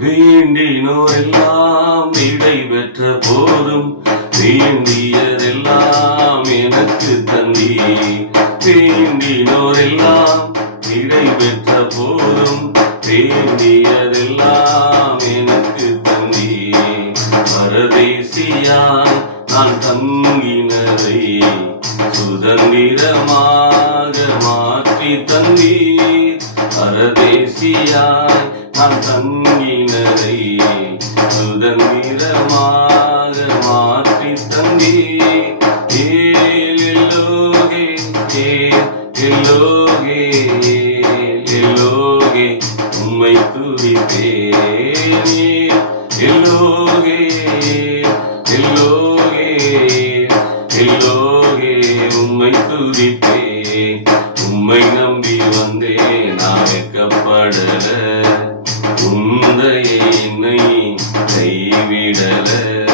வேண்டினோரெல்லாம் விடை பெற்ற போதும். வேண்டியதெல்லாம் எனக்கு தந்தி. வேண்டினோரெல்லாம் விடை பெற்ற போதும். வேண்டியதெல்லாம் எனக்கு தந்தி. பரதேசியாய் நான் தங்கினதை சுதந்திரமாக மாற்றி தந்தி பரதேசியாய் நான் சுதந்திரமாக மாற்றி தந்தீர். ஏல் எல்லோகே ஏல் உம்மை துதிப்பேன் எல்லோகே எல்லோகே எல்லோகே உம்மை உம்மை நம்பி வந்தே நான் வெட்கப்படல உந்தையினை கைவிடல.